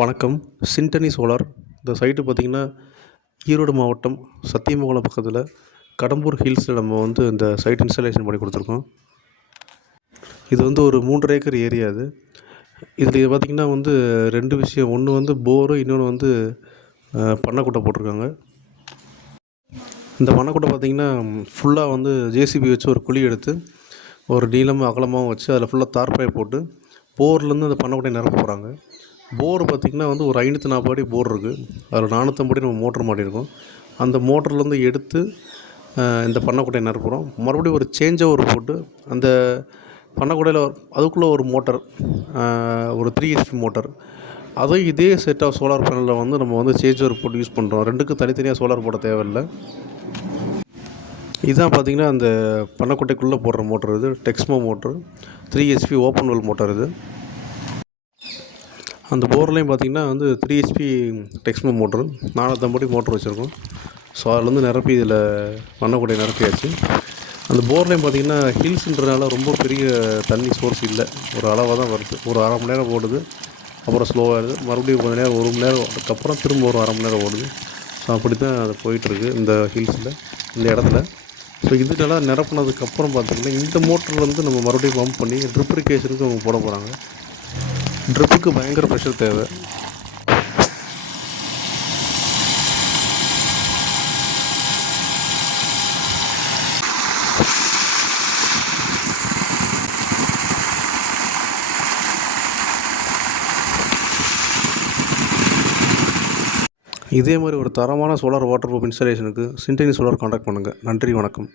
வணக்கம். சின்டனி சோலார். இந்த சைட்டு பார்த்திங்கன்னா, ஈரோடு மாவட்டம் சத்தியமங்கலம் பக்கத்தில் கடம்பூர் ஹில்ஸில் நம்ம இந்த சைட் இன்ஸ்டாலேஷன் பண்ணி கொடுத்துருக்கோம். இது ஒரு 3 ஏக்கர் ஏரியா இது. இதில் பார்த்திங்கன்னா 2 விஷயம். ஒன்று போரு, இன்னொன்று பண்ணைக்குட்டை போட்டிருக்காங்க. இந்த பண்ணைக்குட்டை பார்த்திங்கன்னா ஃபுல்லாக ஜேசிபி வச்சு ஒரு குழி எடுத்து ஒரு நீளமாக அகலமாகவும் வச்சு அதில் ஃபுல்லாக தார்பாய் போட்டு போர்லேருந்து அந்த பண்ணைக்குட்டையை நிரப்ப போகிறாங்க. போர் பார்த்திங்கன்னா ஒரு 540 அடி போர் இருக்குது. அதில் 450 அடி நம்ம மோட்ரு மாட்டியிருக்கோம். அந்த மோட்டர்லேருந்து எடுத்து இந்த பண்ணைக்குட்டையை நிரப்புகிறோம். மறுபடியும் ஒரு சேஞ்ச் ஓவர் போட்டு அந்த பண்ணைக்குட்டையில் அதுக்குள்ளே ஒரு மோட்டர், ஒரு 3 HP மோட்டர், அதுவும் இதே செட் ஆஃப் சோலார் பேனலில் நம்ம சேஞ்ச் ஓவர் போட்டு யூஸ் பண்ணுறோம். ரெண்டுக்கும் தனித்தனியாக சோலார் போட தேவையில்லை. இதுதான் பார்த்திங்கன்னா அந்த பண்ணைக்குட்டைக்குள்ளே போடுற மோட்டர். இது Texmo motor, 3 HP open well motor. இது அந்த போர்லேயும் பார்த்திங்கன்னா 3 HP டெக்ஸ்மோ மோட்ரு, 450 அடி மோட்ரு வச்சுருக்கோம். ஸோ அதிலேருந்து நிரப்பி இதில் பண்ணைக்குட்டையை நிரப்பியாச்சு. அந்த போர்லேயும் பார்த்திங்கன்னா ஹில்ஸுன்றதுனால ரொம்ப பெரிய தண்ணி சோர்ஸ் இல்லை, ஒரு அளவாக தான் வருது. ஒரு அரை மணி நேரம் ஓடுது, அப்புறம் ஸ்லோவாகிடுது. மறுபடியும் கொஞ்சம் நேரம், 1 மணி நேரம் அதுக்கப்புறம் திரும்ப ஒரு அரை மணி நேரம் ஓடுது. ஸோ அப்படி தான் அது போயிட்டுருக்கு இந்த ஹில்ஸில், இந்த இடத்துல. ஸோ இது நல்லா நிரப்புனதுக்கப்புறம் பார்த்திங்கன்னா இந்த மோட்டர்லேருந்து நம்ம மறுபடியும் பம்ப் பண்ணி ட்ரிப்ரிகேஷனுக்கு அவங்க போட போகிறாங்க. ட்ரிப்புக்கு பயங்கர ப்ரெஷர் தேவை. இதே மாதிரி ஒரு தரமான சோலார் வாட்டர் பம்ப் இன்ஸ்டாலேஷனுக்கு சின்டனி சோலார் கான்டாக்ட் பண்ணுங்கள். நன்றி, வணக்கம்.